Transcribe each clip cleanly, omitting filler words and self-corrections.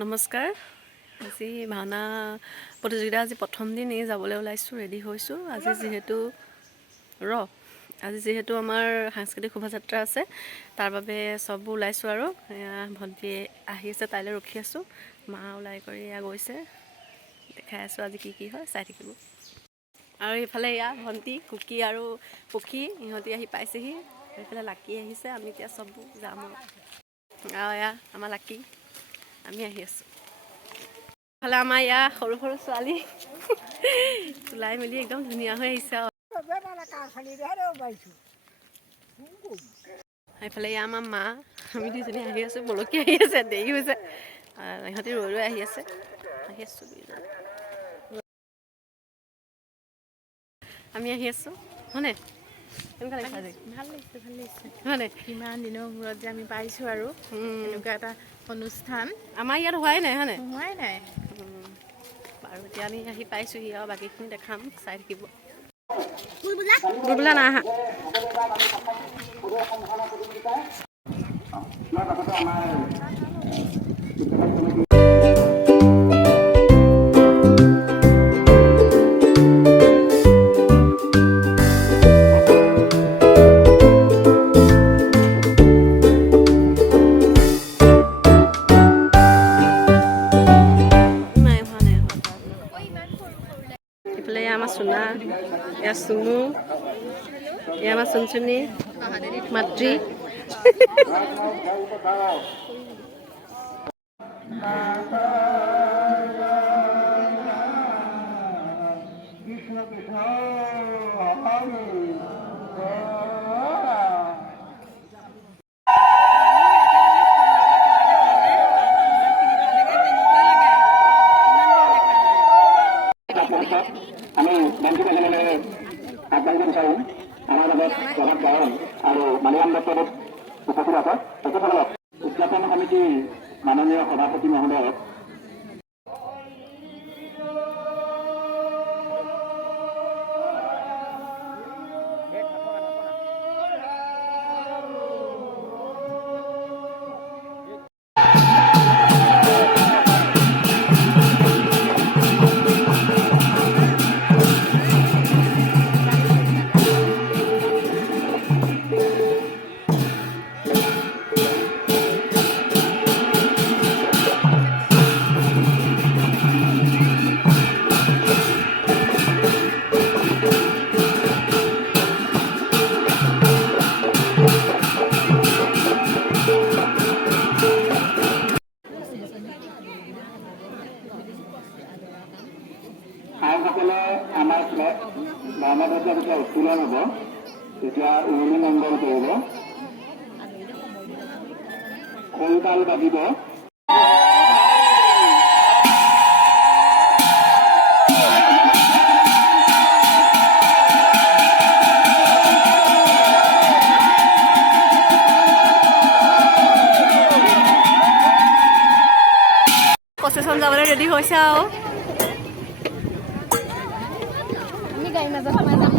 নমস্কাৰ। আজি ভাওনা প্ৰতিযোগিতা আজি প্ৰথম দিন যাবলৈ ওলাইছোঁ, ৰেডি হৈছোঁ। আজি যিহেতু আমাৰ সাংস্কৃতিক শোভাযাত্ৰা আছে, তাৰ বাবে চববোৰ ওলাইছোঁ আৰু ভণ্টি আহি আছে, তাইলৈ ৰখি আছোঁ। মা ওলাই কৰি গৈছে, দেখাই আছোঁ আজি কি হয়, চাই থাকিব। আৰু এইফালে এয়া ভণ্টি, কুকি আৰু পক্ষী ইহঁতি আহি পাইছেহি। এইফালে লাকি আহিছে। আমি এতিয়া চববোৰ যাম আৰু এয়া আমাৰ লাকি, আমি আহি আছোঁ। এইফালে আমাৰ ইয়াৰ সৰু সৰু ছোৱালী ওলাই মেলি একদম ধুনীয়া হৈ আহিছে আৰু এইফালে এয়া আমাৰ মা, আমি দুইজনী আহি আছোঁ। বলকি আহি আছে, দেৰি হৈছে। ইহঁতি ৰৈ ৰৈ আহি আছে, আহি আছোঁ দুইজনী, আমি আহি আছোঁ। হয়নে? কেনেকুৱা লাগিছে আজি? ভাল লাগিছে হয়নে? কিমান দিনৰ মূৰত যে আমি পাইছোঁ আৰু এনেকুৱা এটা অনুষ্ঠান। আমাৰ ইয়াত হোৱাই নাই, হয়নে? হোৱাই নাই। বাৰু এতিয়া আমি আহি পাইছোঁহি আৰু বাকীখিনি দেখাম, চাই থাকিব। বুলবুলা নাই আহা। এইফালে আমাৰ চুনা, এয়া চুনু, এয়া আমাৰ চুনচুনি মাতৃ। আমি মন্ত্ৰী প্ৰেচিডেণ্টে আগবাঢ়িব বিচাৰোঁ। আমাৰ লগত প্ৰভাত গায়ন আৰু মালিয়াম দত্ত উপস্থিত আছে। তেখেতসকলক উদযাপন সমিতিৰ মাননীয় সভাপতি মহোদয়ক আইসকলে আমাৰ ভাওনা পৰ্যায়ত যেতিয়া উত্তোলন হ'ব, তেতিয়া উৰুলি মংগল কৰিব, খোলতাল বাজিব। প্ৰচেছন যাবলৈ ৰেডি হৈছে আৰু আমি গাড়ীৰ মাজত সোমাই যাম।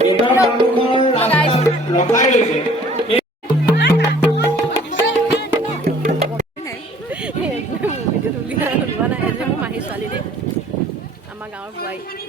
দেউতাৰ সন্মুখৰ ৰখাই লৈছে ভিডিঅ'টো উলিওৱা নাই, এজনী মোৰ মাহী ছোৱালী দেই, আমাৰ গাঁৱৰ বোৱাৰী।